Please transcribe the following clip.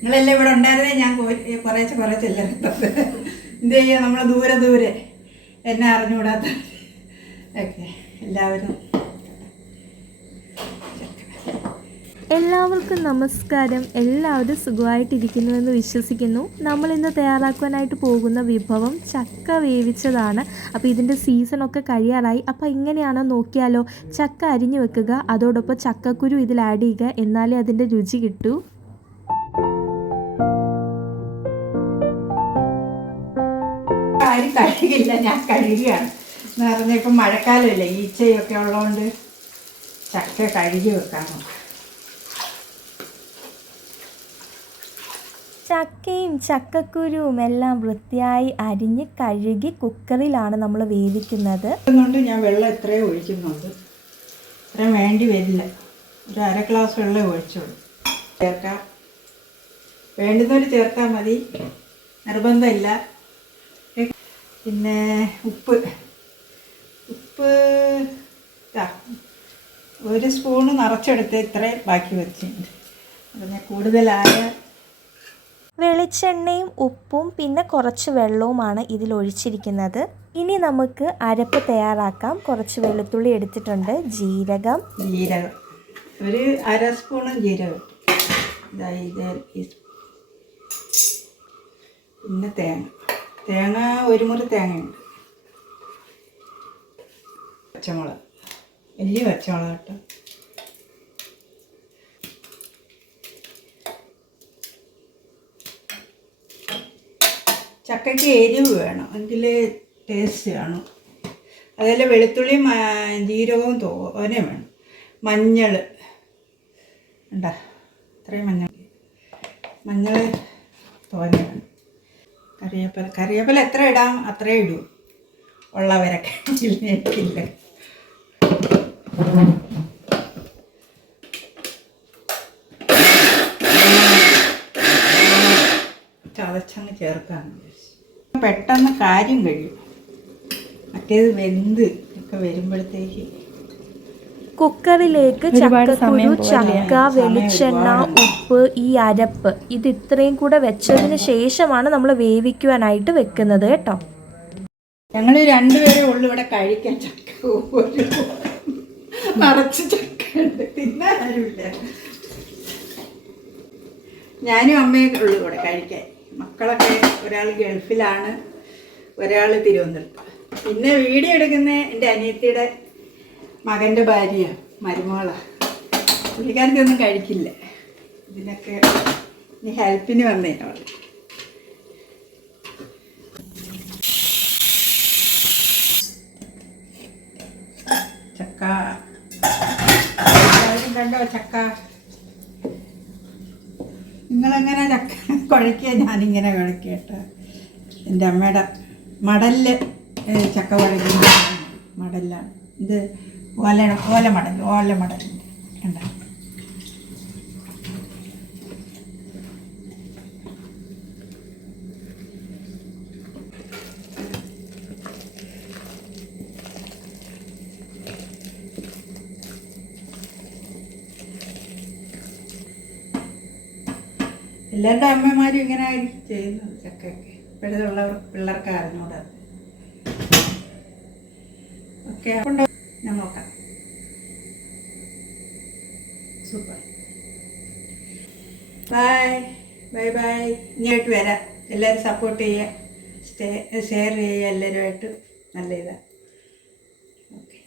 നിങ്ങളെല്ലാം ഇവിടെ ഉണ്ടായിരുന്നേ ഞാൻ കുറച്ചെല്ലാം എന്ത് ചെയ്യുക, നമ്മൾ ദൂരെ എന്നെ അറിഞ്ഞുകൂടാത്ത ഓക്കെ. എല്ലാവർക്കും നമസ്കാരം. എല്ലാവരും സുഖമായിട്ടിരിക്കുന്നുവെന്ന് വിശ്വസിക്കുന്നു. നമ്മളിന്ന് തയ്യാറാക്കാനായിട്ട് പോകുന്ന വിഭവം ചക്ക വേവിച്ചതാണ്. അപ്പോൾ ഇതിൻ്റെ സീസണൊക്കെ കഴിയാറായി. അപ്പോൾ ഇങ്ങനെയാണോ നോക്കിയാലോ, ചക്ക അരിഞ്ഞു വെക്കുക, അതോടൊപ്പം ചക്കക്കുരു ഇതിൽ ആഡ് ചെയ്യുക, എന്നാലേ അതിൻ്റെ രുചി കിട്ടൂ. ആരും കഴുകില്ല, ഞാൻ കഴുകുകയാണ് എന്ന് പറഞ്ഞപ്പോൾ മഴക്കാലമില്ല, ഈച്ചയൊക്കെ ഉള്ളതുകൊണ്ട് ചക്ക കഴുകി വെക്കാൻ നോക്കാം. ചക്കയും ചക്കക്കുരുവും എല്ലാം വൃത്തിയായി അരിഞ്ഞ് കഴുകി കുക്കറിലാണ് നമ്മൾ വേവിക്കുന്നത്. അതുകൊണ്ട് ഞാൻ വെള്ളം ഇത്രയും ഒഴിക്കുന്നുണ്ട്, ഇത്രയും വേണ്ടി വരില്ല. ഒരു അര ഗ്ലാസ് വെള്ളം ഒഴിച്ചോളൂ. ചേർക്കാം, വേണ്ടുന്നവർ ചേർത്താൽ മതി, നിർബന്ധമില്ല. പിന്നെ ഉപ്പ് ഒരു സ്പൂണ് നിറച്ചെടുത്ത് ഇത്രയും ബാക്കി വെച്ചിട്ടുണ്ട്. പിന്നെ കൂടുതലായ വെളിച്ചെണ്ണയും ഉപ്പും പിന്നെ കുറച്ച് വെള്ളവുമാണ് ഇതിൽ ഒഴിച്ചിരിക്കുന്നത്. ഇനി നമുക്ക് അരപ്പ് തയ്യാറാക്കാം. കുറച്ച് വെളുത്തുള്ളി എടുത്തിട്ടുണ്ട്, ജീരകം ഒരു അര സ്പൂണും ജീരകം, പിന്നെ തേങ്ങ ഒരു മുറി തേങ്ങയുണ്ട്, പച്ചമുളക്, വലിയ പച്ചമുളക് കേട്ടോ. ചക്കയ്ക്ക് എരിവ് വേണം, എങ്കിൽ ടേസ്റ്റ് കാണും. അതുപോലെ വെളുത്തുള്ളിയും ജീരകവും തോനെ വേണം. മഞ്ഞൾ ഉണ്ടാ, ഇത്രയും മഞ്ഞൾ തോനെ വേണം. കറിവേപ്പില എത്ര ഇടാം അത്രയും ഇടും, ഉള്ളവരൊക്കെ ഇല്ല. ചതച്ചങ്ങ് ചേർക്കാന്ന് വിചാരിച്ചു, പെട്ടെന്ന് കാര്യം കഴിയും. മറ്റേത് വെന്ത് ഒക്കെ വരുമ്പോഴത്തേക്ക് കുക്കറിലേക്ക് ചക്കക്കുരു, ചക്ക, വെളിച്ചെണ്ണ, ഉപ്പ്, ഈ അരപ്പ്, ഇത് ഇത്രയും കൂടെ വെച്ചതിന് ശേഷമാണ് നമ്മൾ വേവിക്കുവാനായിട്ട് വെക്കുന്നത് കേട്ടോ. ഞങ്ങൾ രണ്ടുപേരേ ഉള്ളു ഇവിടെ കഴിക്കാൻ. ചക്ക നിറച്ച് ചക്ക ഉണ്ട്, തിന്നാൻ ആരുമില്ല. ഞാനും അമ്മയും ഉള്ളു ഇവിടെ കഴിക്കാൻ. മക്കളൊക്കെ ഒരാൾ ഗൾഫിലാണ്, ഒരാൾ തിരുവനന്തപുരത്ത്. പിന്നെ വീഡിയോ എടുക്കുന്ന എൻ്റെ അനിയത്തിയുടെ മകൻ്റെ ഭാര്യ, മരുമോളാണ്. പുള്ളിക്കാരത്തി ഒന്നും കഴിക്കില്ല. ഇതിനൊക്കെ ഇനി ഹെൽപ്പിന് വന്നേനോ. ചക്ക കണ്ടോ, ചക്ക നിങ്ങളെങ്ങനെ ചക്ക കുഴയ്ക്കുക, ഞാനിങ്ങനെ കുഴയ്ക്കുക കേട്ടോ. എൻ്റെ അമ്മയുടെ മടലിൽ ചക്ക കുഴയ്ക്കുന്ന മടലാണ് ഇത്. ഓലമടൽ കണ്ടോ. എല്ലാവരുടെ അമ്മമാരും ഇങ്ങനെ ആയിരിക്കും ചെയ്യുന്നത് ചക്കയൊക്കെ. ഇപ്പോഴത്തെ പിള്ളേർക്ക് അറിഞ്ഞൂടാ. ഓക്കെ, ഉണ്ടോ ഞാൻ നോക്കാം. Super, bye. ഇങ്ങോട്ട് വരാം. എല്ലാവരും സപ്പോർട്ട് ചെയ്യുക, ഷെയർ ചെയ്യുക, എല്ലാവരുമായിട്ട് നല്ല ഇതാണ്. ഓക്കെ.